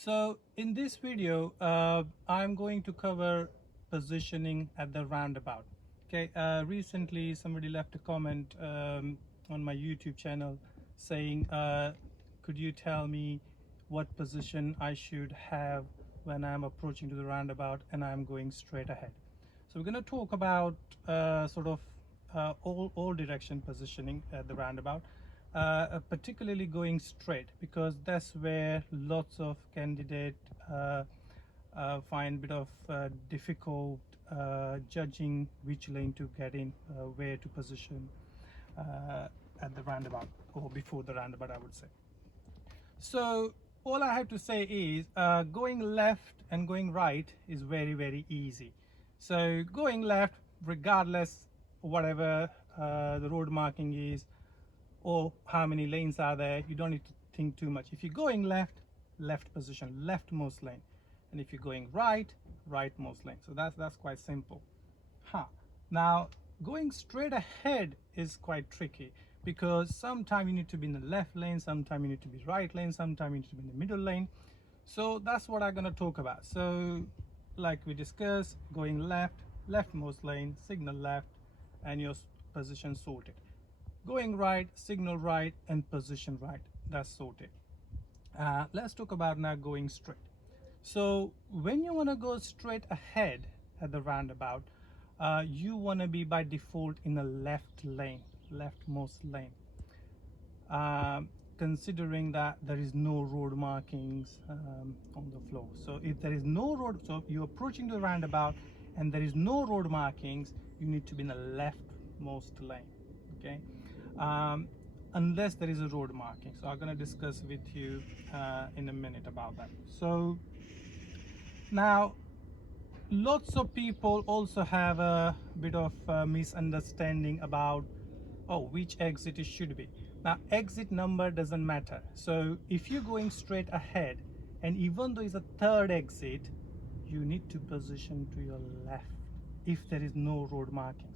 So in this video, I'm going to cover positioning at the roundabout. Okay, recently somebody left a comment on my YouTube channel saying, could you tell me what position I should have when I'm approaching to the roundabout and I'm going straight ahead. So we're going to talk about sort of all direction positioning at the roundabout, particularly going straight, because that's where lots of candidate find a bit of difficult judging which lane to get in, where to position at the roundabout or before the roundabout, I would say. So all I have to say is going left and going right is very easy. So going left, regardless whatever the road marking is or how many lanes are there, you don't need to think too much. If you're going left, left position, leftmost lane, and if you're going right, rightmost lane. So that's quite simple. Now going straight ahead is quite tricky, because sometimes you need to be in the left lane, sometimes you need to be right lane, sometimes you need to be in the middle lane. So that's what I'm going to talk about. So like we discussed, going left, leftmost lane, signal left, and your position sorted. Going right, signal right, and position right, that's sorted. Let's talk about now going straight. So when you want to go straight ahead at the roundabout, you want to be by default in the left lane, leftmost lane, considering that there is no road markings on the floor. So if there is no road, so you're approaching the roundabout and there is no road markings, you need to be in the leftmost lane. Okay, unless there is a road marking. So I'm going to discuss with you in a minute about that. So now lots of people also have a bit of misunderstanding about which exit it should be. Now exit number doesn't matter. So if you're going straight ahead and even though it's a third exit, you need to position to your left if there is no road markings.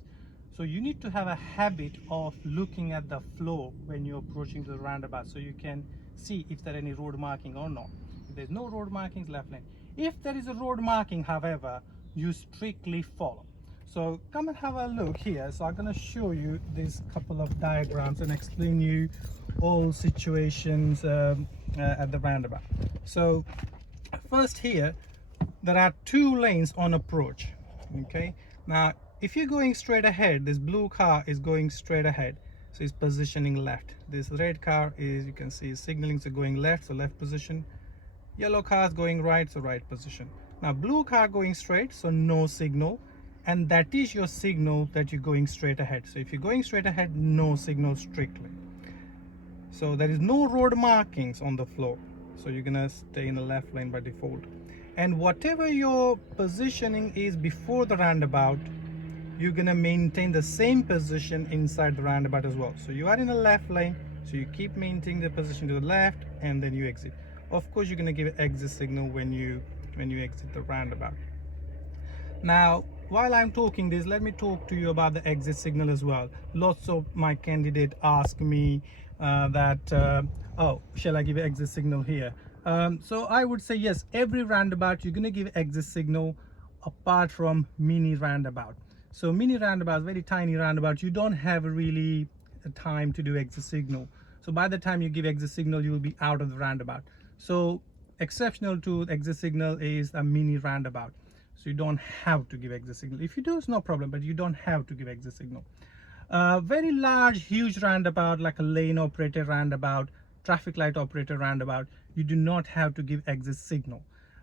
So you need to have a habit of looking at the floor when you're approaching the roundabout, so you can see if there are any road marking or not. If there's no road markings, left lane. If there is a road marking, however, you strictly follow. So come and have a look here. So I'm going to show you this couple of diagrams and explain you all situations at the roundabout. So first here, there are two lanes on approach. Okay, now if you're going straight ahead, this blue car is going straight ahead, so it's positioning left. This red car is, you can see, signaling, so going left, so left position. Yellow car is going right, so right position. Now blue car going straight, so no signal, and that is your signal that you're going straight ahead. So if you're going straight ahead, no signal strictly. So there is no road markings on the floor, so you're gonna stay in the left lane by default. And whatever your positioning is before the roundabout, you're gonna maintain the same position inside the roundabout as well. So you are in the left lane, so you keep maintaining the position to the left, and then you exit. Of course, you're gonna give an exit signal when you exit the roundabout. Now while I'm talking this, let me talk to you about the exit signal as well. Lots of my candidates ask me oh, shall I give an exit signal here? So I would say yes, every roundabout you're going to give exit signal, apart from mini roundabout. So mini roundabout, very tiny roundabout, you don't have really time to do exit signal. So by the time you give exit signal, you will be out of the roundabout. So exceptional to exit signal is a mini roundabout. So you don't have to give exit signal. If you do, it's no problem, but you don't have to give exit signal. Very large, huge roundabout, like a lane operated roundabout, traffic light operated roundabout, you do not have to give exit signal.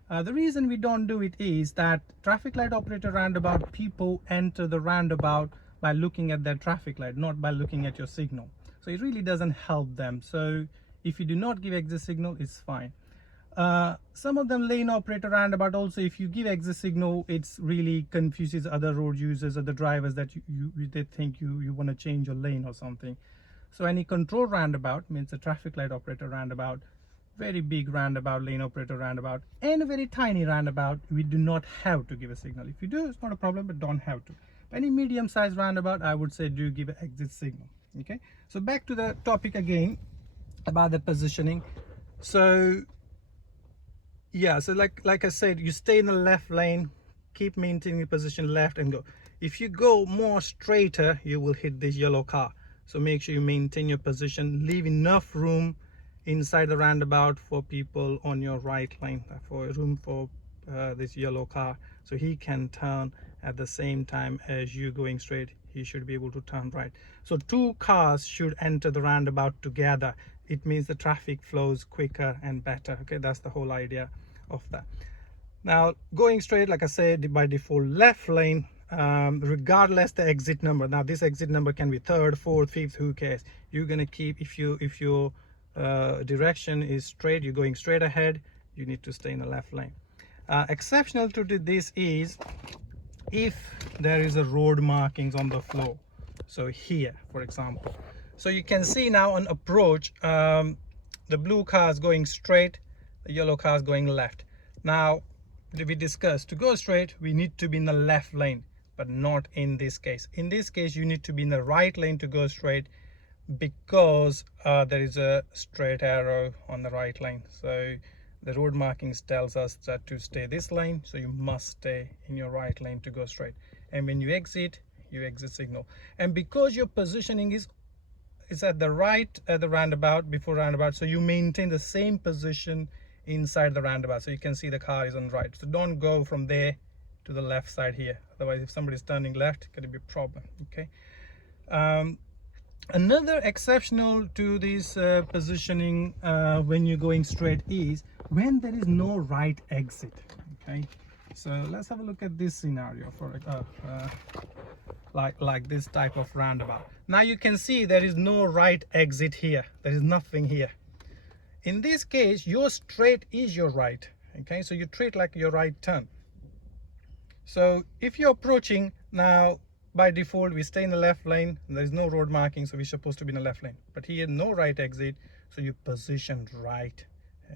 The reason we don't do it is that traffic light operated roundabout, people enter the roundabout by looking at their traffic light, not by looking at your signal. So it really doesn't help them. So if you do not give exit signal, it's fine. Some of them lane operator roundabout, also if you give exit signal, it's really confuses other road users or the drivers that they think you want to change your lane or something. So any control roundabout means a traffic light operator roundabout, very big roundabout, lane operator roundabout, and a very tiny roundabout, we do not have to give a signal. If you do, it's not a problem, but don't have to. Any medium-sized roundabout, I would say do give an exit signal. Okay, so back to the topic again about the positioning. So Yeah, so like I said, you stay in the left lane, keep maintaining your position left and go. If you go more straighter, you will hit this yellow car. So make sure you maintain your position, leave enough room inside the roundabout for people on your right lane, for room for this yellow car, so he can turn at the same time as you going straight. He should be able to turn right. So two cars should enter the roundabout together. It means the traffic flows quicker and better. Okay, that's the whole idea of that. Now going straight, like I said, by default left lane, regardless the exit number. Now this exit number can be third, fourth, fifth, who cares? You're gonna keep, if your direction is straight, you're going straight ahead, you need to stay in the left lane. Exceptional to this is if there is a road markings on the floor. So here, for example, so you can see now on approach, the blue car is going straight, the yellow car is going left. Now we discussed, to go straight we need to be in the left lane, but not in this case. In this case you need to be in the right lane to go straight, because there is a straight arrow on the right lane. So the road markings tells us that to stay this lane, so you must stay in your right lane to go straight. And when you exit signal. And because your positioning is at the right, at the roundabout, before roundabout, so you maintain the same position inside the roundabout. So you can see the car is on the right, so don't go from there to the left side here, otherwise if somebody's turning left, it could be a problem. Okay. Another exceptional to this positioning when you're going straight is when there is no right exit. Okay, so let's have a look at this scenario for like this type of roundabout. Now you can see there is no right exit here, there is nothing here. In this case your straight is your right. Okay, so you treat like your right turn. So if you're approaching now, by default we stay in the left lane, there is no road marking, so we're supposed to be in the left lane, but here no right exit, so you position right.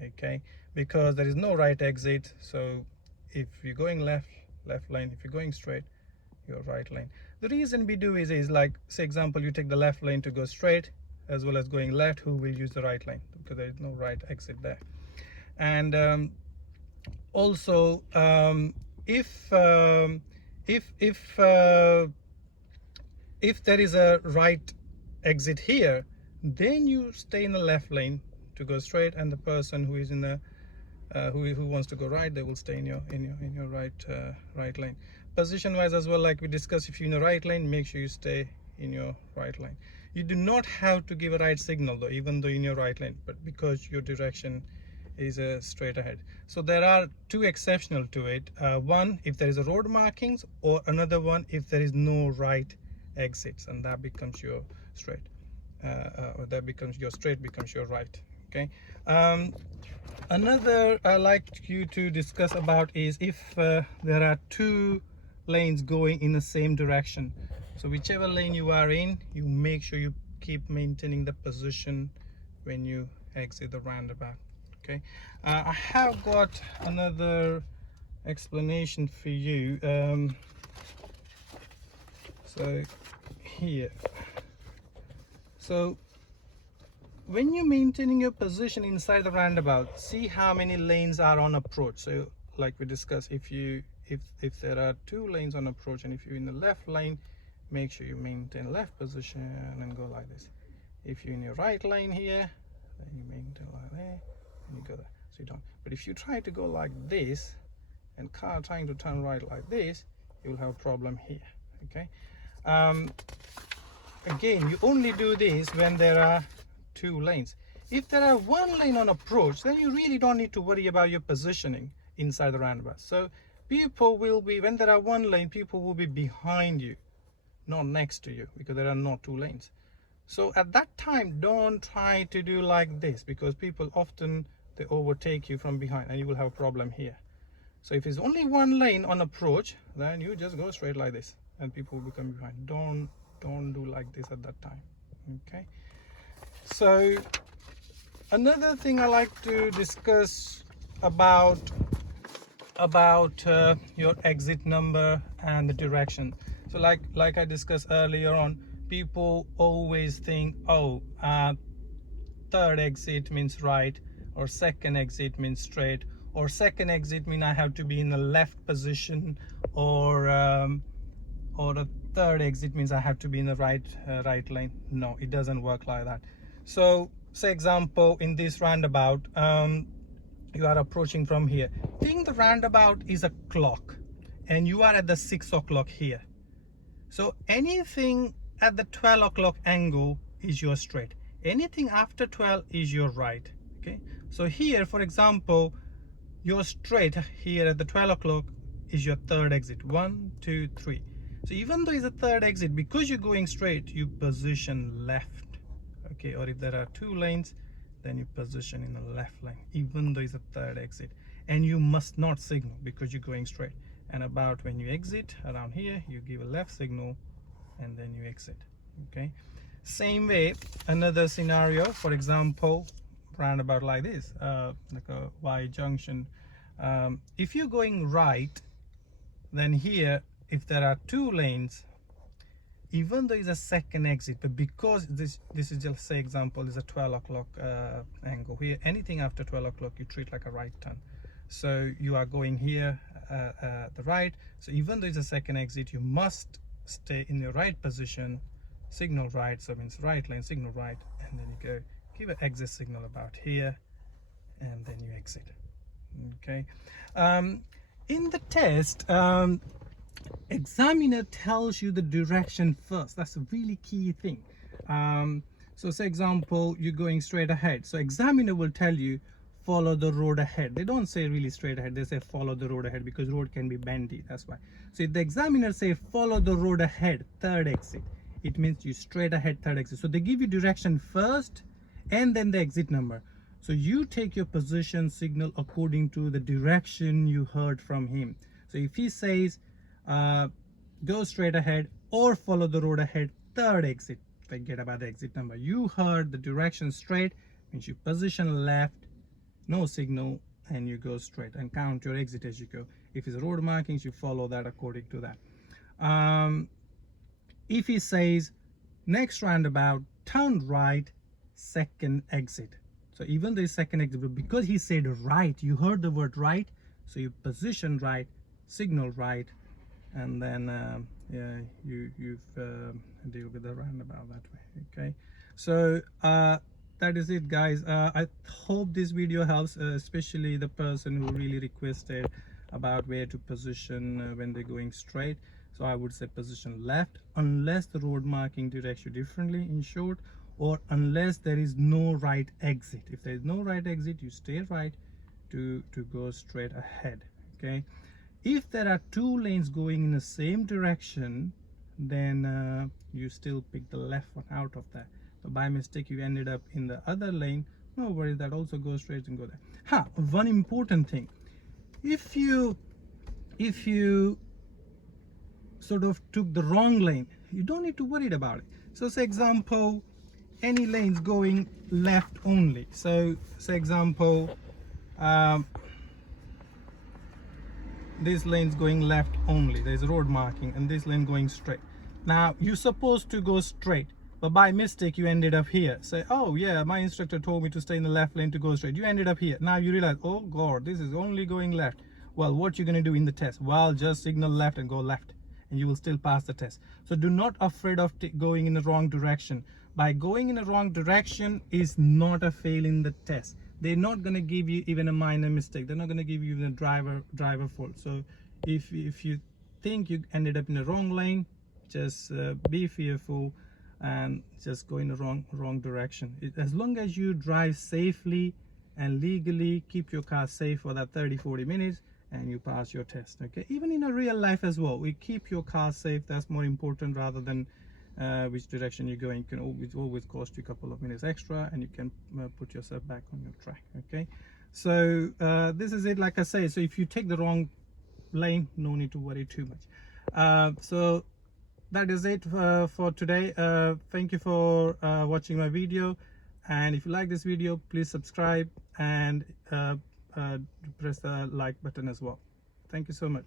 Okay, because there is no right exit, so if you're going left lane, if you're going straight, your right lane. The reason we do is like, say example, you take the left lane to go straight as well as going left, who will use the right lane, because there is no right exit there. And also if there is a right exit here, then you stay in the left lane to go straight, and the person who is in the who wants to go right, they will stay in your right lane. Position wise as well, like we discussed, if you're in the right lane, make sure you stay in your right lane. You do not have to give a right signal though, even though in your right lane, but because your direction is straight ahead. So there are two exceptional to it. One, if there is a road markings, or another one if there is no right exits, and that becomes your straight, or that becomes your straight becomes your right. Okay. Another I like you to discuss about is if there are two lanes going in the same direction. So whichever lane you are in, you make sure you keep maintaining the position when you exit the roundabout. Okay. I have got another explanation for you. So here, so when you're maintaining your position inside the roundabout, see how many lanes are on approach. So like we discussed, if there are two lanes on approach, and if you're in the left lane, make sure you maintain left position and go like this. If you're in your right lane here, then you maintain like there and you go there, so you don't. But if you try to go like this and car trying to turn right like this, you'll have a problem here. Okay. Again, you only do this when there are two lanes. If there are one lane on approach, then you really don't need to worry about your positioning inside the roundabout. So people will be, when there are one lane, people will be behind you, not next to you, because there are not two lanes. So at that time, don't try to do like this, because people often, they overtake you from behind and you will have a problem here. So if it's only one lane on approach, then you just go straight like this and people will come behind. Don't do like this at that time. Okay. So another thing I like to discuss about your exit number and the direction. So like I discussed earlier on, people always think, oh, third exit means right, or second exit means straight, or second exit mean I have to be in the left position, or a third exit means I have to be in the right lane. No, it doesn't work like that. So say example, in this roundabout, you are approaching from here. Think the roundabout is a clock and you are at the 6 o'clock here. So anything at the 12 o'clock angle is your straight. Anything after 12 is your right. Okay, so here, for example, your straight here at the 12 o'clock is your third exit. 1, 2, 3. So even though it's a third exit, because you're going straight, you position left. Okay, or if there are 2 lanes, then you position in the left lane, even though it's a third exit. And you must not signal because you're going straight. And about when you exit around here, you give a left signal and then you exit. Okay, same way, another scenario, for example, roundabout like this, like a Y junction. If you're going right, then here, if there are 2 lanes, even though it's a second exit, but because this is just, say example, is a 12 o'clock angle here, anything after 12 o'clock you treat like a right turn. So you are going here the right, so even though it's a second exit, you must stay in the right position, signal right, so it means right lane, signal right, and then you go give an exit signal about here, and then you exit. Okay, in the test, examiner tells you the direction first. That's a really key thing. So say example, you're going straight ahead, so examiner will tell you follow the road ahead. They don't say really straight ahead, they say follow the road ahead, because road can be bendy, that's why. So if the examiner say follow the road ahead, third exit, it means you straight ahead, third exit. So they give you direction first and then the exit number. So you take your position signal according to the direction you heard from him. So if he says go straight ahead or follow the road ahead, third exit, forget about the exit number. You heard the direction straight, means you position left, no signal, and you go straight and count your exit as you go. If it's road markings, you follow that according to that. If he says next roundabout, turn right, second exit. So even though it's second exit, but because he said right, you heard the word right, so you position right, signal right, and then yeah, you've deal with the roundabout that way. Okay, so that is it, guys. I hope this video helps, especially the person who really requested about where to position when they're going straight. So I would say position left, unless the road marking directs you differently, in short, or unless there is no right exit. If there is no right exit, you stay right to go straight ahead. Okay, if there are 2 lanes going in the same direction, then you still pick the left one out of that. So by mistake you ended up in the other lane, no worries, that also goes straight and go there. One important thing, if you sort of took the wrong lane, you don't need to worry about it. So say example, any lanes going left only. So say example, this lane's going left only, there's a road marking, and this lane going straight. Now you're supposed to go straight, but by mistake you ended up here. Say, oh yeah, my instructor told me to stay in the left lane to go straight. You ended up here. Now you realize, oh god, this is only going left. Well, what you're going to do in the test? Well, just signal left and go left, and you will still pass the test. So do not afraid of going in the wrong direction. By going in the wrong direction is not a fail in the test. They're not going to give you even a minor mistake. They're not going to give you the driver fault. So if you think you ended up in the wrong lane, just be fearful and just go in the wrong direction. As long as you drive safely and legally, keep your car safe for that 30-40 minutes, and you pass your test. Okay, even in a real life as well, we keep your car safe. That's more important rather than which direction you're going. It can always cost you a couple of minutes extra, and you can put yourself back on your track. Okay, so this is it, like I say. So if you take the wrong lane, no need to worry too much. So that is it for today. Thank you for watching my video, and if you like this video, please subscribe and press the like button as well. Thank you so much.